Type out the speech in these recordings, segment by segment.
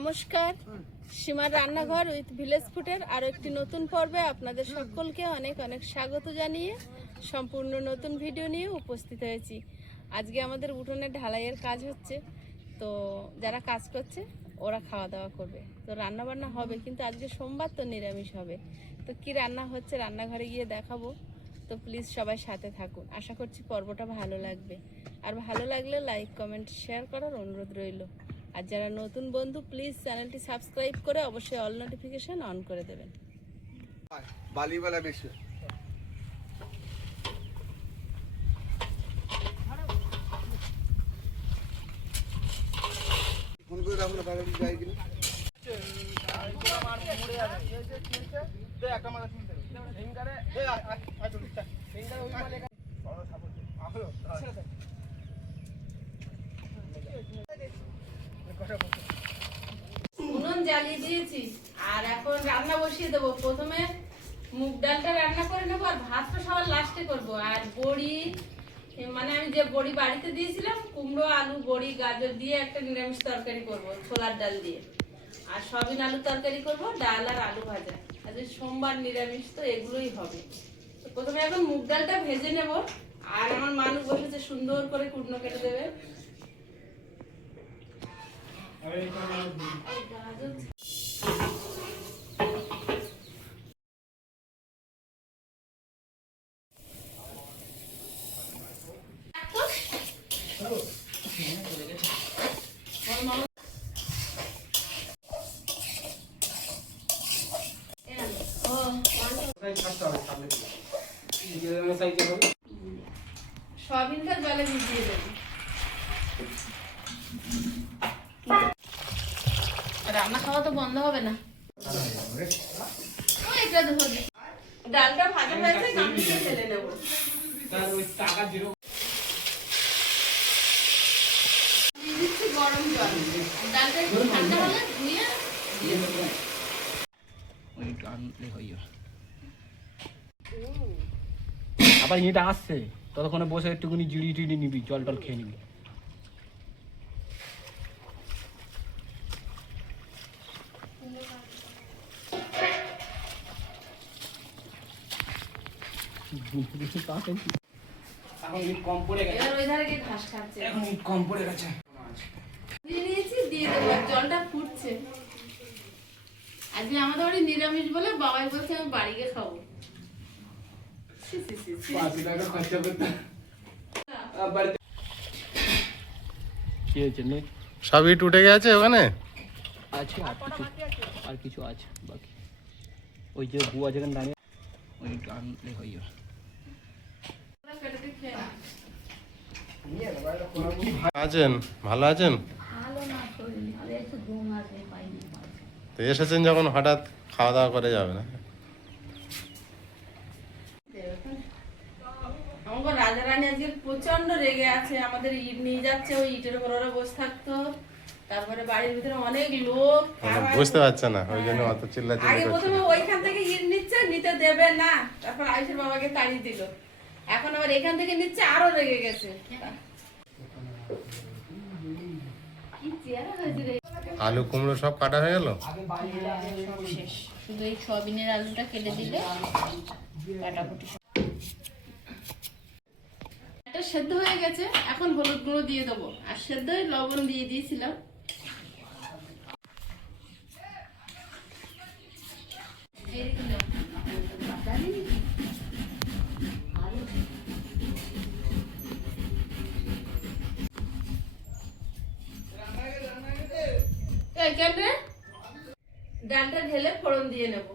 নমস্কার, সীমার রান্নাঘর উইথ ভিলেজ ফুডের আরও একটি নতুন পর্বে আপনাদের সকলকে অনেক অনেক স্বাগত জানিয়ে সম্পূর্ণ নতুন ভিডিও নিয়ে উপস্থিত হয়েছি। আজকে আমাদের উঠোনে ঢালাইয়ের কাজ হচ্ছে, তো যারা কাজ করছে ওরা খাওয়া দাওয়া করবে, তো রান্না বান্না হবে, কিন্তু আজকে সোমবার তো নিরামিষ হবে। তো কি রান্না হচ্ছে রান্নাঘরে গিয়ে দেখাবো, তো প্লিজ সবাই সাথে থাকুন। আশা করছি পর্বটা ভালো লাগবে, আর ভালো লাগলে লাইক কমেন্ট শেয়ার করার অনুরোধ রইল। আর যারা নতুন বন্ধু প্লিজ চ্যানেলটি সাবস্ক্রাইব করে অবশ্যই অল নোটিফিকেশন অন করে দেবেন। বালিওয়ালা বেশি ফোন করে রাখলে বাইরে যাই কিনা একটা মাথা তুলতে এঙ্গারে এ আ চল এঙ্গারে ওই মালে বড় সাপোর্ট আহলো উনুন জ্বালিয়ে দিয়েছি আর এখন রান্না বসিয়ে দেবো। প্রথমে মুগ ডালটা রান্না করে নেবো আর ভাতটা সবার লাস্টে করবো। আর বড়ি, মানে আমি যে বড়ি বাড়িতে দিয়েছিলাম, কুমড়ো আলু বড়ি গাজর দিয়ে একটা নিরামিষ তরকারি করব ছোলার ডাল দিয়ে, আর সয়াবিন আলু তরকারি করব, ডাল আর আলু ভাজা। আজকে সোমবার নিরামিষ, তো এগুলোই হবে। তো প্রথমে এখন মুগ ডালটা ভেজে নেব, আর আমার মানুষ বসেছে সুন্দর করে কুটনো কেটে দেবে। সয়াবিনটা জলে ভিজিয়ে দেবো। রান্না খাওয়া তো বন্ধ হবে না। ডালটা ভাজা হয়েছে, গামলিতে ঢেলে নেব। গরম জল, ডালটা একটু ঠান্ডা হলে ধুয়ে দিয়ে দেবো। আবার এটা আসছে, ততক্ষণে বসে একটুখানি জিড়ি টিড়ি নিবি, জল টল খেয়ে নিবি। কম পড়ে গেছে, এবার ওই ধারে গিয়ে ঘাস খাচ্ছে। এখন কম পড়ে গেছে, দিয়ে নিয়েছি, দিয়ে দেবো। জলটা ফুটছে। আজকে আমাদের বাড়ি নিরামিষ বলে বাবাই বলছে আমি বাড়ি গিয়ে খাবো। কি হয়েছে নে? সবই টুটে গেছে ওখানে আছে আর কিছু আছে বাকি। ওই যে বুয়া যেখানে দাঁড়িয়ে ওই আনলে হয়ে যাবে। আছেন? ভালো আছেন? তো এসেছেন যখন হঠাৎ খাওয়া দাওয়া করে যাবে না? আমার রাজা রানী আজকে প্রচন্ড রেগে আছে। আমাদের ইট নিয়ে যাচ্ছে, ওই ইটের উপর ওরা বসে থাকতো। তারপরে বাড়ির ভিতরে অনেক লোক, বুঝতে পারছে না, ওই জন্য অত চিল্লাচিল্লি আগে করছে। প্রথমে ওইখান থেকে ইট নিচ্ছে, নিতে দেবে না, তারপর আয়ুষের বাবাকে তাড়িয়ে দিল। এখন আবার এখান থেকে নিচ্ছে, আরো রেগে গেছে। কি চেহারা হয়েছে রে। আলু কুমড়ো সব কাটা হয়ে গেল, সব শেষ, শুধু এই সয়াবিনের আলুটা কেটে দিলে কাটাকুটি। এটা সেদ্ধ হয়ে গেছে, এখন হলুদ গুঁড়ো দিয়ে দেবো, আর সেদ্ধ লবণ দিয়ে দিয়েছিলাম। ডালটা ঢেলে ফোড়ন দিয়ে নেব।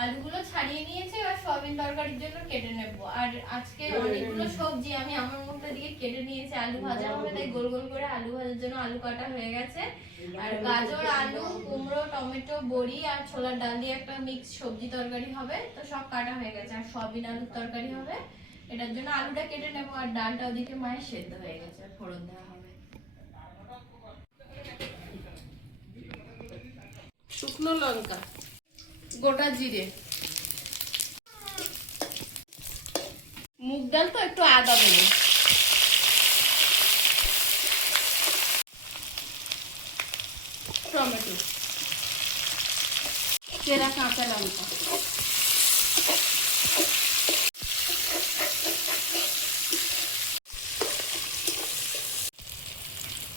আলুগুলো ছাড়িয়ে নিয়েছি আর সয়াবিন তরকারির জন্য কেটে নেব। আর আজকে অনেকগুলো সবজি আমি আমার মতো দিয়ে কেটে নিয়েছি। আলু ভাজা হবে, তাই গোল গোল করে আলু ভাজার জন্য আলু কাটা হয়ে গেছে। আর গাজর, আলু, কুমড়ো, টমেটো, বড়ি আর ছোলার ডাল দিয়ে একটা মিক্স সবজি তরকারি হবে, তো সব কাটা হয়ে গেছে। আর সয়াবিন আলুর তরকারি হবে, এটার জন্য আলুটা কেটে নেব। আর ডালটা ওদিকে মায়ের সেদ্ধ হয়ে গেছে, ফোড়ন দেওয়া হবে। শুকনো লঙ্কা, গোটা জিরে, মুগ ডাল তো একটু আদা দেবো। চেরা কাঁচা লঙ্কা,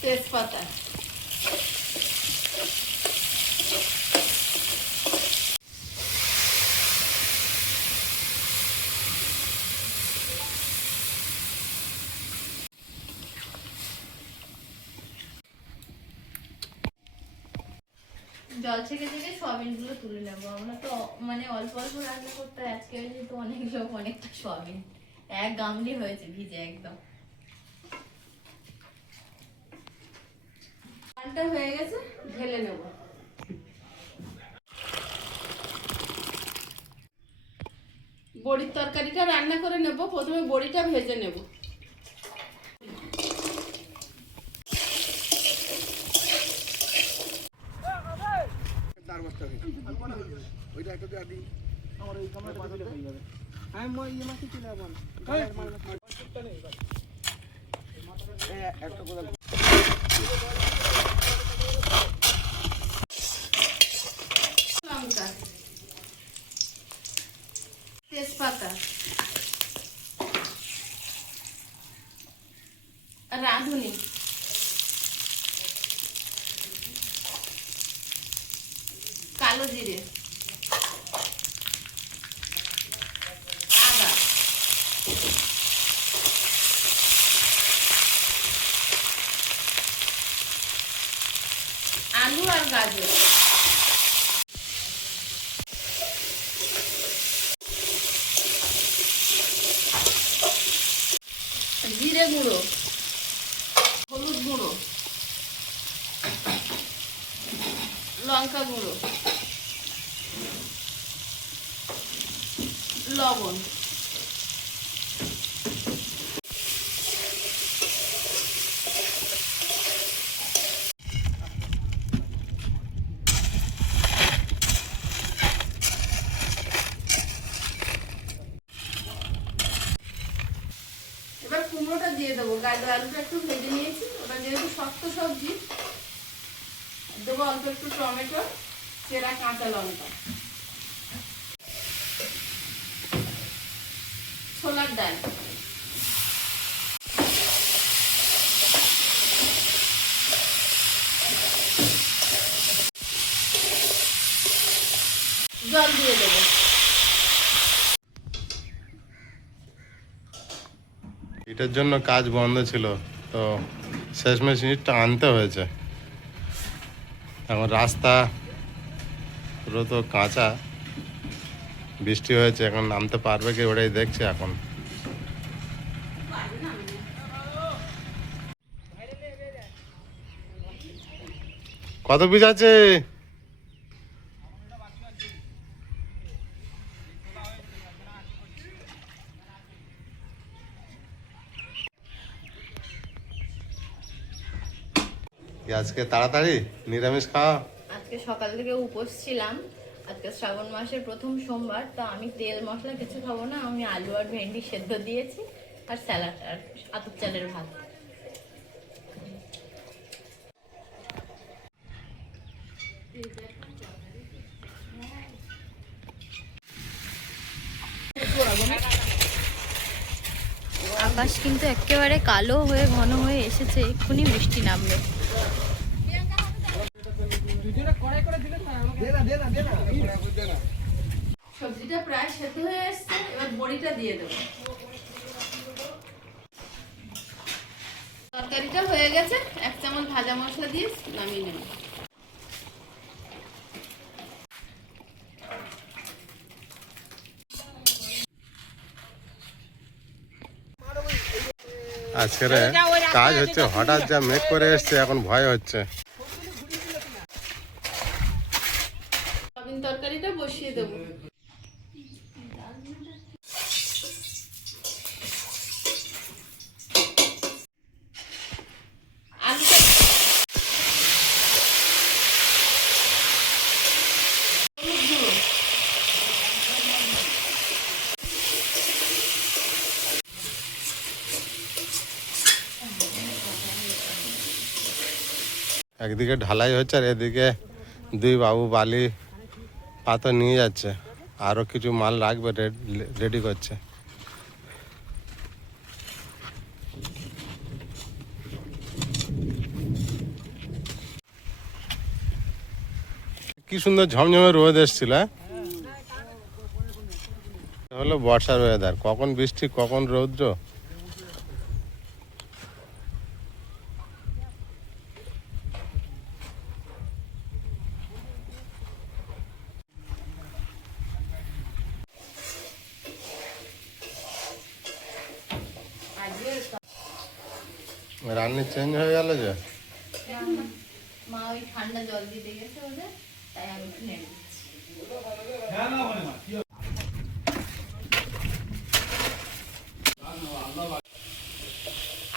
তেজপাতা, জল ছেঁকে থেকে সয়াবিন গুলো তুলে নেবো। আমরা তো মানে অল্প অল্প রান্না করতে হয়, আজকে যেহেতু অনেক লোক অনেকটা সয়াবিন, এক গামলি হয়েছে ভিজে একদম। ডালটা হয়ে গেছে, ঢেলে নেব। বড়ির তরকারিটা রান্না করে নেব। প্রথমে বড়িটা ভেজে নেব। লঙ্কা, তেজপাতা, রাঁধুনি, কালো জিরে, আদা, আলু আর গাজর, জিরে গুঁড়ো, হলুদ গুঁড়ো, লঙ্কা গুঁড়ো, লবণ, এবার কুমড়োটা দিয়ে দেবো। গাজর আলুটা একটু ভেজে নিয়েছি, ওটা যেহেতু শক্ত সবজি দেবো। অল্প একটু টমেটো, চেরা কাঁচা লঙ্কা, ছোলার ডাল, জল দিয়ে দেবো। এটার জন্য কাজ বন্ধ ছিল, তো শেষমেশ ইটটা আনতে হয়েছে। এখন রাস্তা পুরো তো কাঁচা, বৃষ্টি হয়েছে, এখন নামতে পারবে কি ওটাই দেখছে এখন। কত পিস আছে? আজকে তাড়াতাড়ি নিরামিষ খাওয়া? আজকে সকাল থেকে উপোস ছিলাম। আজকে শ্রাবণ মাসের প্রথম সোমবার, তো আমি তেল মশলা কিছু খাবো না। আমি আলু আর ভেন্ডি সেদ্ধ দিয়েছি, আর স্যালাড আর আতপ চালের ভাত। আকাশ কিন্তু একেবারে কালো হয়ে ঘন হয়ে এসেছে, এক্ষুনি বৃষ্টি নামবে। সবজিটা প্রায় সেদ্ধ হয়ে এসছে, এবার বড়িটা দিয়ে দেবো। তরকারিটা হয়ে গেছে, 1 চামচ ভাজা মশলা দিয়ে নামিয়ে নেব। আজকের কাজ হচ্ছে, হঠাৎ যা মেঘ করে এসছে, এখন ভয় হচ্ছে। সয়াবিন তরকারিটা বসিয়ে দেবো। আলুটা, হলুদ গুঁড়ো, একদিকে ঢালাই হচ্ছে আর এদিকে দুই বাবু বালি পাথর নিয়ে যাচ্ছে, আরও কিছু মাল রাখবে, রেডি করছে। কি সুন্দর ঝমঝমে রোদ এসছিল, হলো বর্ষার ওয়েদার, কখন বৃষ্টি কখন রৌদ্র। রান্নি চেঞ্জ হয়ে গেল যে, মা ওই ঠান্ডা জল দিতে গেছে ওদের, তাই আমি একটু নেড়ে দিচ্ছি।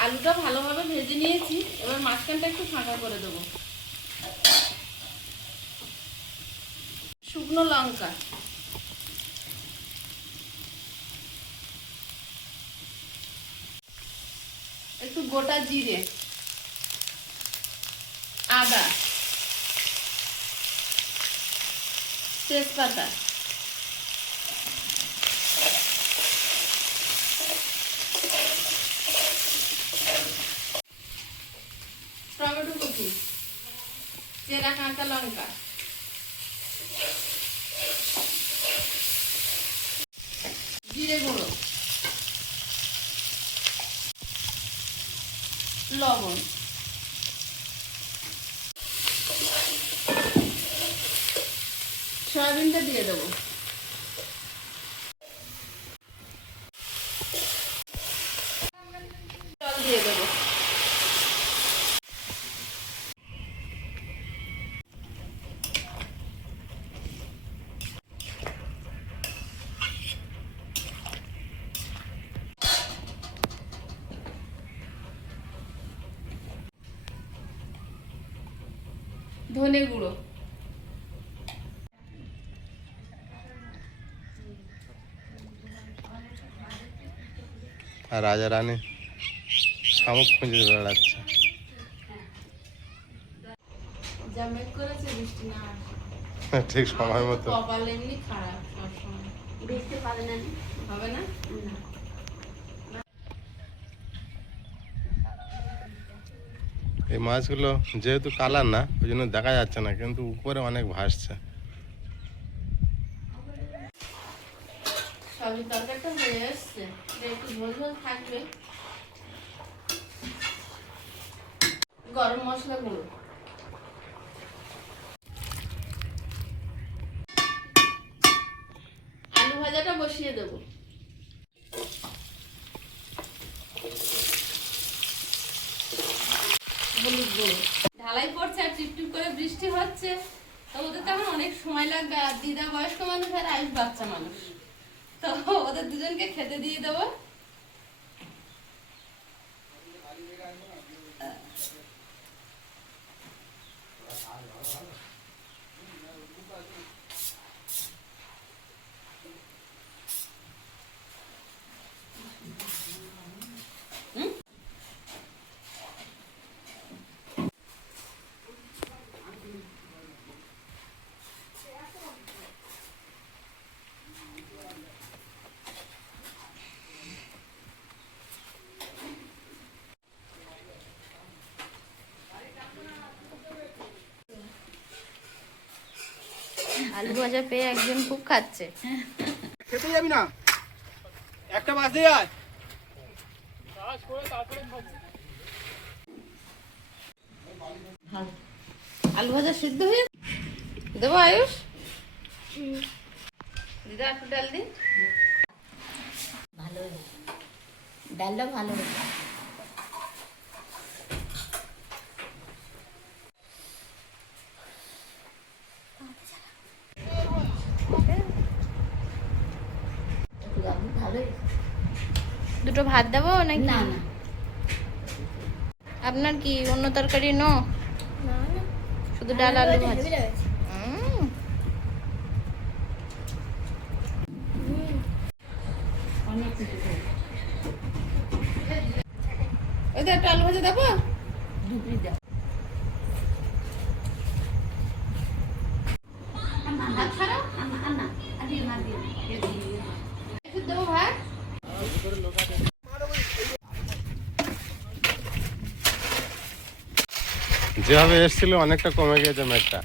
আলুটা ভালোভাবে ভেজে নিয়েছি, এবার মাঝখানটা একটু ফাঁকা করে দেবো। শুকনো লঙ্কা, একটু গোটা জিরে, আদা, তেজপাতা, টমেটো কুচি, চেরা কাঁচা লঙ্কা, জিরে গুঁড়ো, লবণ, সয়াবিনটা দিয়ে দেবো, জল দিয়ে দেবো। ধনে গুঁড়ো, আর রাজা রানী শামুক খুঁজে বেড়াচ্ছে। যা মেঘ করেছে বৃষ্টি না ঠিক সময় মতো। কপাল এমনি খারাপ সবসময়, বৃষ্টি পাবে না, হবে না। এই মাছগুলো যেহেতু কালার না, ওই জন্য দেখা যাচ্ছে না, কিন্তু উপরে অনেক ভাসছে। সবজি তরকারিটা হয়ে এসছে, এটা একটু ঝোল ঝোল থাকবে। গরম মশলা গুঁড়ো, আলু ভাজাটা বসিয়ে দেবো। হলুদ গুঁড়ো, ঢালাই পড়ছে আর টিপটিপ করে বৃষ্টি হচ্ছে, তো ওদের তো এখন অনেক সময় লাগবে। আর দিদা বয়স্ক মানুষ আর আয়ুষ বাচ্চা মানুষ, তো ওদের দুজনকে খেতে দিয়ে দেবো। আলু ভাজা পেয়ে একজন খুব খাচ্ছে। খেতে যাবি না? একটা মাছ দিয়ে আয়। আলু ভাজা সিদ্ধ হয়ে দেবো আয়ুষ, দিদা একটু ডাল দিন। ভালো হয়েছে, ডালটা ভালো হয়েছে। ভালো হয়েছে। দুটো ভাত দেবো নাকি? না না আপনার কি অন্য তরকারি নো? শুধু ডাল আলু ভাজা। অনেক কিছু করে ওই তো একটু আলু ভাজা দেবো। দুপুরি দাও। ভাত ছাড়া যেভাবে এসেছিল অনেকটা কমে গিয়েছে মেঘটা।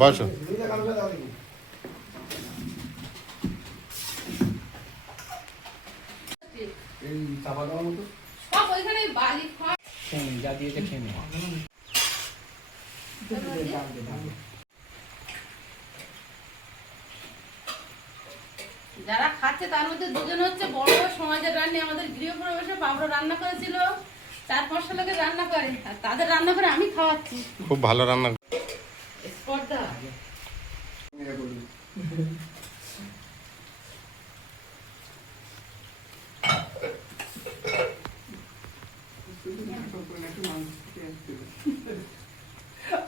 বসো। সব ওইখানে বালি খড়। খেয়ে নে, যা দিয়েছে খেয়ে নে। যারা খাচ্ছে তার মধ্যে দুজন হচ্ছে বড় বড় সমাজের রান্নি, আমাদের গৃহপ্রবেশে বাবুরা রান্না করেছিল, 4-500 লোকের রান্না করে, আর তাদের রান্না করে আমি খাওয়াচ্ছি। খুব ভালো রান্না। স্পর্ধা।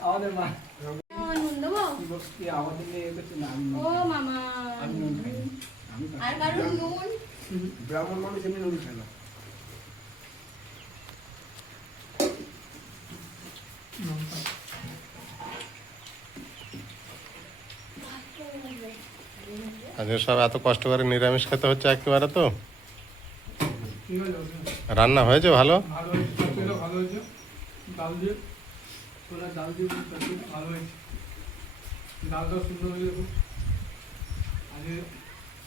আমাদের মা আমার নুন দেবো? আমাদের মেয়ে করছে না, আমি ও মামা, আমি নুন খাই না। আমি আর কারণ নুন? ব্রাহ্মণ মানুষ এমনি নুন খায় না। আজকে সব এত কষ্ট করে নিরামিষ খেতে হচ্ছে একেবারে। তো রান্না হয়েছে ভালো? ভালো হয়েছে, তরকারিটা ভালো হয়েছে, ডাল দিয়ে ছোলার ডাল দিয়ে তরকারি ভালো হয়েছে, ডালটাও সুন্দর হয়েছে খুব। আজকে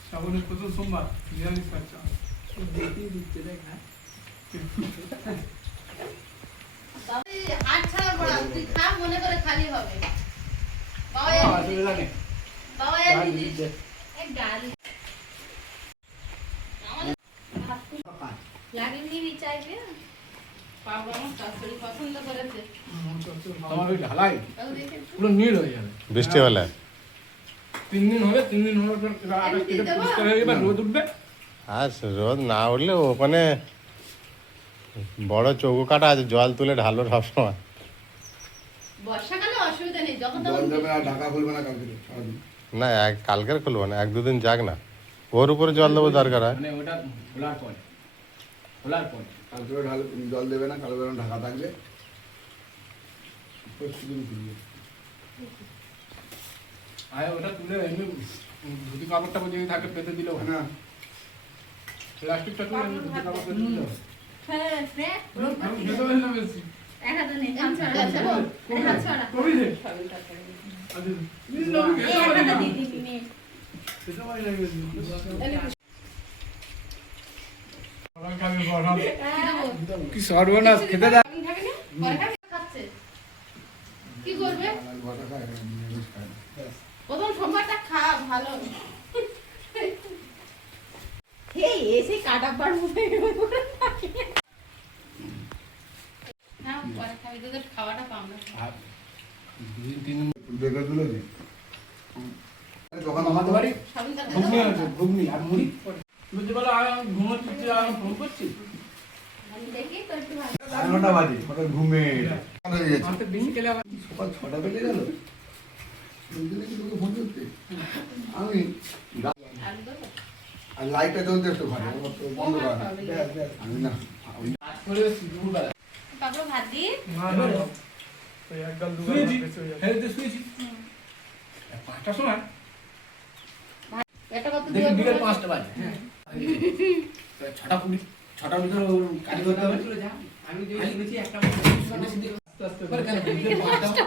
শ্রাবণের প্রথম সোমবার, নিরামিষ খাচ্ছে। এই হাত ছাড়া পড়া, তুই খা মনে করে খালি হবে। বাবা অসুবিধা নেই। বাবা যা এর দিদির দে। এক ডাল। লাগেনি চাইবে? বাবা আমার শাশুড়ি পছন্দ করেছে। আমার ওই ঢালাই তাও দেখে পুরো নীল হয়ে যাবে। বৃষ্টি হলে 3 দিন হবে, 3 দিন হওয়ার পর আবার কেটে পরিষ্কার হয়ে যাবে, রোদ উঠবে। আর রোদ না উঠলে ওখানে বড় চৌকো কাটা আছে, জল তুলে ঢালো সবসময়। বর্ষাকালে অসুবিধা নেই, যখন তখন না কালকের খুলবো না, 1-2 দিন যাক না, ওর উপরে জল দেবো দরকার হয়। মানে ওটা খোলার পরে, খোলার পরে কালকে জল দেবে না, কালো বেরোন ঢাকা থাকবে। প্রস্তুতি খুলবে। আর ওটা তুলে এমনি ধুতি কাপড়টা যদি থাকে পেতে দিলেও হয় না। না প্লাস্টিকটা তুলে এমনি ধুতি কাপড় পেতে দিলেও হয়। হ্যাঁ, হ্যাঁ, খেতে পারি না বেশি। এক হাতে নেই, হাত ছড়া, দেবো? এই হাত ছড়া। কবি দে। আচ্ছা, এই এক হাতে দিয়ে দিবি, নে। খেতে পারি না বেশি। সবাই খাবে গরম। কি সর্বনাশ, খেতে দা। আমি থাকে না পরে খাবে খাচ্ছে কি করবে? ঘটা খায় না, নিরামিষ খায় না। প্রথম সোমবারটা খা ভালো। এই এসে কাটাবার মুখে হ্যাঁ পরে খাবি, তোদের খাওয়াটা পাম না। 2-3 দিন বেকার তুলে দি। দোকান আমাদের বাড়ি সাবিন তেল ঘুগনি খাবো? আছে, ঘুগনি আর মুড়ি। বুঝতে পারলো আমি ঘুমোচ্ছি, আমি ফোন করছি। দেখি তো একটু ভালো। 9টা বাজে, ওটা ঘুমে হয়ে গেছে। আমার তো বেশি খেলে আবার সকাল 6টা বেজে গেল। বুঝলি কি তোকে ফোন করতে? আমি আলু দেবো? আর লাইটটা জ্বলতে একটু ঘরে, আমার তো বন্ধ করা না। আমি না কাজ করে দুপুরবেলা তারপর ভাত দিয়ে না, না, না। ওই এক গাল দু গাল শুয়েছি, বেশি হয়ে যাবে। হেলতে শুয়েছি 5টার সময়, এটা কত দেখি দেবো? বিকেল 5টা বাজে। 6টা 20, 6টার ভিতরে কাজ করতে হবে। আমি যে শুনেছি একটা আস্তে আস্তে করে কেন বিকেল 5টা